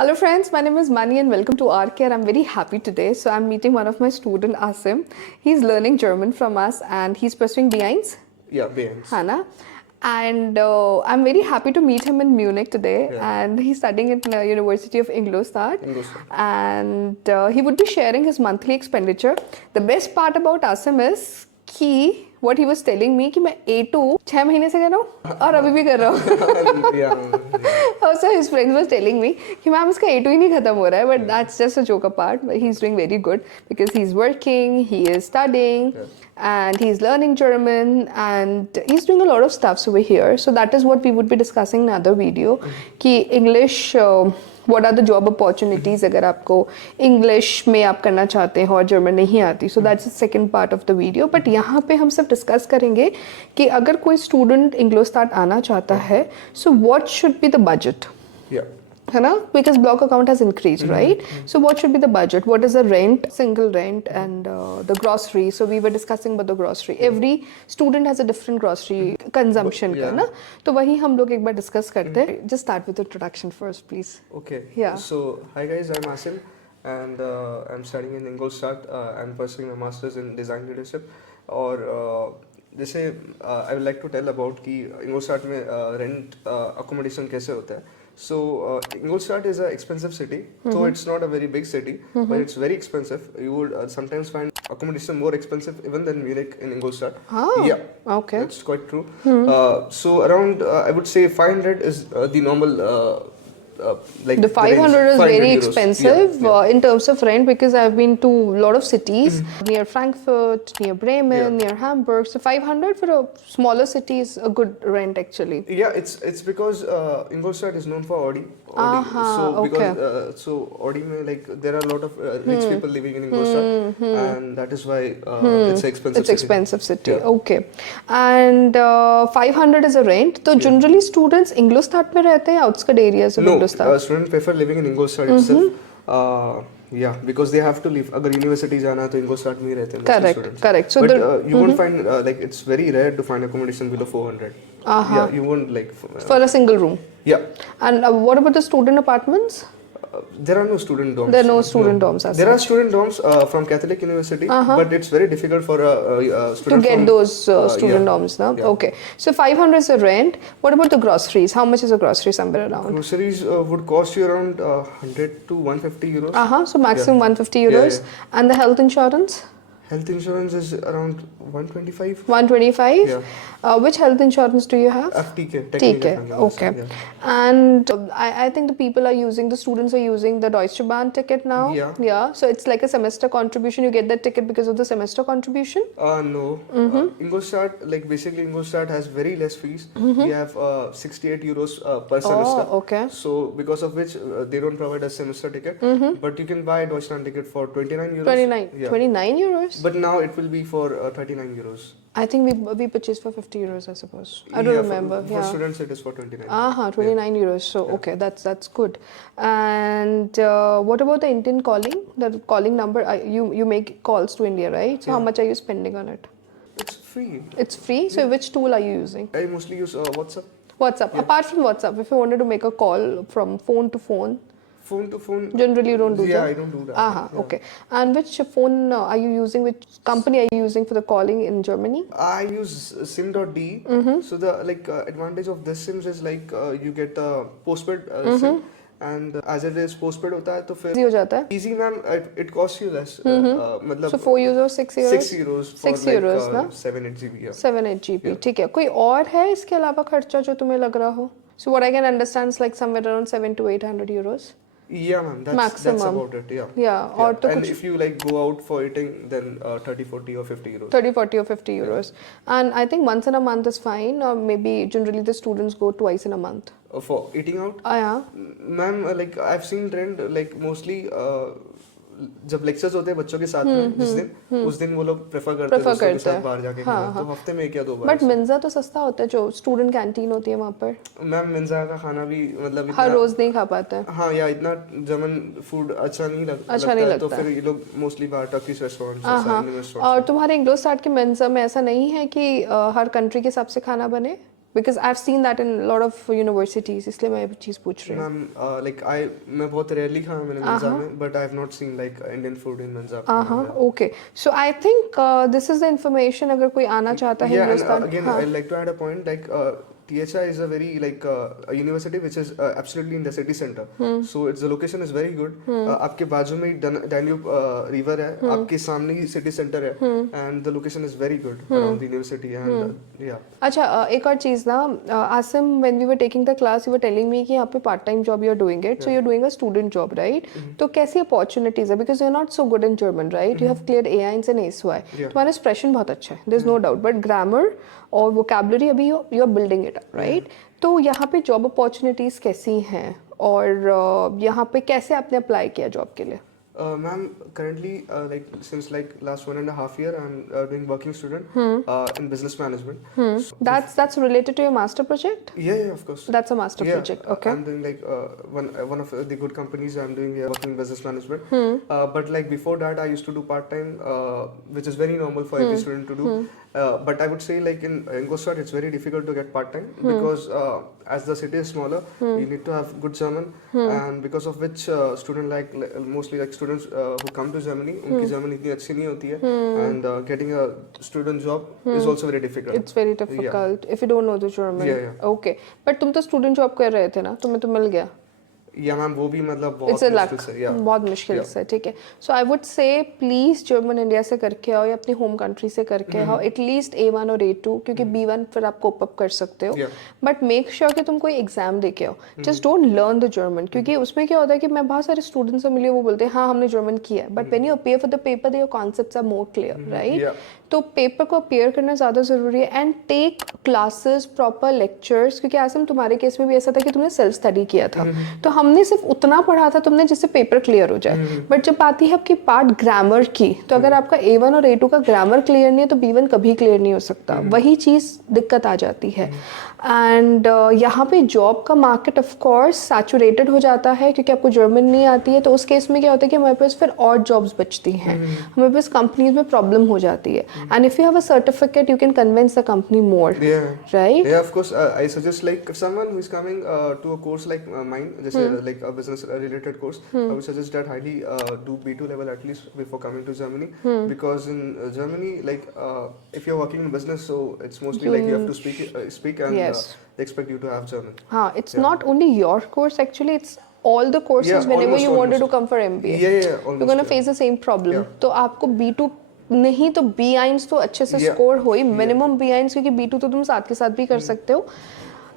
Hello friends, my name is Mani and welcome to RK. I'm very happy today. So I'm meeting one of my student Asim. He's learning German from us and he's pursuing B1. Yeah, B1. Hannah. And I'm very happy to meet him in Munich today. Yeah. And he's studying at the University of Ingolstadt. Ingolstadt. And he would be sharing his monthly expenditure. The best part about Asim is कि what he was telling me कि मैं A2 6 महीने से कर रहा हूँ और अभी भी कर रहा हूँ. Yeah. Also his friends was telling me कि मैम इसका A2 ही नहीं खत्म हो रहा है, but that's just a joke apart. But he's doing very good because he's working, he is studying, and he's learning German, and he's doing a lot of stuffs over here. So that is what we would be discussing in another video कि English what are the job opportunities अगर आपको English में आप करना चाहते हैं और German नहीं आती. So that's the second part of the video. But यहाँ पे हम सब डिस्कस करेंगे कि अगर कोई स्टूडेंट Ingolstadt आना चाहता है, so what should be the budget? Yeah. है ना? Because block account has increased, right? So what should be the budget? What is the rent, single rent, and the grocery? So we were discussing about the grocery. Every student has a different grocery consumption, का ना? तो वही हम लोग एक बार discuss करते हैं. Just start with the introduction first, please. Okay. Yeah. So, hi guys, I'm Asim, and I'm studying in Ingolstadt. I'm pursuing a master's in design leadership. और जैसे I would like to tell about कि Ingolstadt में rent accommodation कैसे होता है. So Ingolstadt is an expensive city, so it's not a very big city, but it's very expensive. You would sometimes find accommodation more expensive even than Munich in Ingolstadt. Oh, yeah, okay. that's quite true. So around I would say 500 is the normal. Like the 500 is very euros. expensive Yeah. in terms of rent because I've been to a lot of cities near Frankfurt, near Bremen, near Hamburg. So 500 for a smaller city is a good rent actually. Yeah, it's because Ingolstadt is known for Audi. So because so Audi mein, like there are a lot of rich people living in Ingolstadt, and that is why it's an expensive. It's city. expensive city. Yeah. Okay, and 500 is a rent. So generally students Ingolstadt में रहते हैं outskirt areas of Ingolstadt. Students prefer living in Ingolstadt itself. Yeah, because they have to leave. अगर university जाना है तो Ingolstadt में ही रहते हैं Correct, students. correct. So but the, you won't find like it's very rare to find accommodation below 400. Yeah, you won't like. For a single room. Yeah. And what about the student apartments? There are no student dorms. There are no student dorms as There are such. student dorms from Catholic University, but it's very difficult for a student To get from, those student dorms, no? Yeah. Okay. So 500 is the rent. What about the groceries? How much is a grocery somewhere around? Groceries would cost you around 100 to 150 euros. So maximum 150 euros. And the health insurance? Health insurance is around 125. 125? Yeah. Which health insurance do you have? FTK. TK. Okay. Yeah. And I think the people are using, the students are using the Deutsche Bahn ticket now. Yeah. Yeah. So it's like a semester contribution. You get that ticket because of the semester contribution? No. Ingolstadt, like basically Ingolstadt has very less fees. We have 68 euros per semester. Oh, okay. So because of which they don't provide a semester ticket. But you can buy a Deutschland ticket for 29 euros. 29. Yeah. 29 euros? But now it will be for 39 euros. I think we purchased for 50 euros, I suppose. I don't remember. For students, it is for 29. 29 euros. So okay, that's good. And what about the Indian calling? The calling number, you make calls to India, right? So how much are you spending on it? It's free. It's free. So which tool are you using? I mostly use WhatsApp. WhatsApp. Apart from WhatsApp, if you wanted to make a call from phone to phone. Phone to phone. Generally, you don't do that. Yeah, I don't do that. Yeah. Okay. And which phone are you using? Which company are you using for the calling in Germany? I use SIM.de. So the advantage of this SIMs is like you get a postpaid SIM, and as it is postpaid होता है तो फिर Easy हो जाता है. easy ma'am it costs you less. मतलब So 4 euros, 6 euros? 6 euros for 6 euros ना? 7-8 GB. Yeah. 7-8 GB. ठीक है. कोई और है इसके अलावा खर्चा जो तुम्हें लग रहा हो? So what I can understand is like somewhere around 700 to 800 euros. Yeah, ma'am. That's Maximum. about it. Yeah. Yeah. और तो And कुछ if you like go out for eating, then 30, 40 or 50 euros. 30, 40 or 50 euros. And I think once in a month is fine, or maybe generally the students go twice in a month. For eating out? Yeah. Ma'am, like I've seen trend like mostly जब lectures होते हैं बच्चों के साथ में जिस दिन उस दिन वो लोग प्रेफर करते हैं दोस्तों के साथ बाहर जाके खाना तो हफ्ते में एक या दो बार बट मिंजा तो सस्ता होता है जो स्टूडेंट कैंटीन होती है वहाँ पर मैम मिंजा का खाना भी मतलब हर रोज नहीं खा पाता है हाँ या इतना जर्मन फूड अच्छा नहीं लगता तो फिर ये लोग मोस्टली बाहर टर्किश रेस्टोरेंट्स और तुम्हारे इंग्लोस्टार्ट के मिंजा में ऐसा नहीं है कि हर कंट्री के हिसाब से खाना बने Because I've seen that in a lot of universities. इसलिए मैं ये चीज़ पूछ रही हूँ. मैम like मैं बहुत rarely खाया मैंने मंजा में, but I have not seen like Indian food in Manja. Okay. So I think this is the information अगर कोई आना चाहता है Yeah, and हिंदुस्तान. again, हाँ. I'd like to add a point like THI is a very like a university which is absolutely in the city center. So its the location is very good. आपके बाजू में Danube river है, आपके सामने ही city center है, and the location is very good around the university and yeah. अच्छा एक और चीज़ ना Asim, when we were taking the class you were telling me कि यहाँ पे part time job you're doing it, so you're doing a student job, right? तो कैसी opportunities है, because you're not so good in German, right? You have cleared A1 and ASY. तुम्हारा expression बहुत अच्छा है, there's no doubt, but grammar और vocabulary अभी you're building it up, right? तो यहाँ पे job opportunities कैसी हैं और यहाँ पे कैसे आपने apply किया job के लिए? Ma'am, currently, like since like last 1.5 year, I'm doing working student in business management. So That's related to your master project? yeah, of course. That's a master project, okay. I'm doing like one of the good companies I'm doing here, working business management. But like before that, I used to do part time, which is very normal for every student to do. But I would say like in Ingolstadt, it's very difficult to get part time because as the city is smaller, you need to have good German, and because of which student like mostly like students who come to Germany, उनकी German इतनी अच्छी नहीं होती है, and getting a student job is also very difficult. It's very difficult if you don't know the German. Yeah. Okay. But तुम तो student job कर रहे थे ना, तुम्हें तो मिल गया. या मैम वो भी मतलब It's बहुत a luck. मुश्किल से या बहुत मुश्किल से, ठीक है. So I would say please German India से करके आओ या अपनी home country से करके आओ at least A1 और A2 क्योंकि B1 फिर आप cope up कर सकते हो. But make sure कि तुम कोई exam दे के आओ. Just don't learn the German क्योंकि उसमें क्या होता है कि मैं बहुत सारे students से मिली वो बोलते हैं हाँ हमने German किया है. But when you appear for the paper, your concepts are more clear, right? तो पेपर को अपेयर करना ज़्यादा ज़रूरी है and take classes proper lectures क्योंकि आसम तुम्हारे केस में भी ऐसा था कि तुमने सेल्फ स्टडी किया था तो हमने सिर्फ उतना पढ़ा था तुमने जिससे पेपर क्लियर हो जाए बट जब आती है आपकी पार्ट ग्रामर की तो अगर आपका A1 और A2 का ग्रामर क्लियर नहीं है तो B1 कभी क्लियर नहीं हो सकता वही चीज़ दिक्कत आ जाती है एंड यहाँ पे जॉब का मार्केट ऑफ कोर्स सैचुरेटेड हो जाता है क्योंकि आपको जर्मन नहीं आती है तो उस केस में क्या होता है कि हमारे पास फिर और जॉब्स बचती हैं हमारे पास कंपनीज में प्रॉब्लम हो जाती है and if you have a certificate you can convince the company more right yeah of course I suggest like if someone who is coming to a course like mine जैसे like a business related course I would suggest that highly do B2 level at least before coming to Germany because in Germany like if you're working in business so it's mostly like you have to speak and they expect you to have German. It's not only your course actually, it's all the courses whenever you wanted to come for MBA. You're going to face the same problem. तो आपको B2 नहीं तो B1 तो अच्छे से score हो ही minimum B1 क्योंकि B2 तो तुम साथ के साथ भी कर सकते हो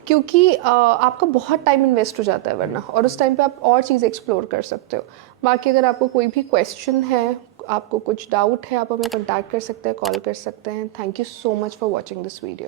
क्योंकि आपका बहुत टाइम इन्वेस्ट हो जाता है वरना और उस टाइम पे आप और चीज़ एक्सप्लोर कर सकते हो बाकी अगर आपको कोई भी क्वेश्चन है आपको कुछ डाउट है आप हमें कॉन्टैक्ट कर सकते हैं कॉल कर सकते हैं thank you so much for watching this video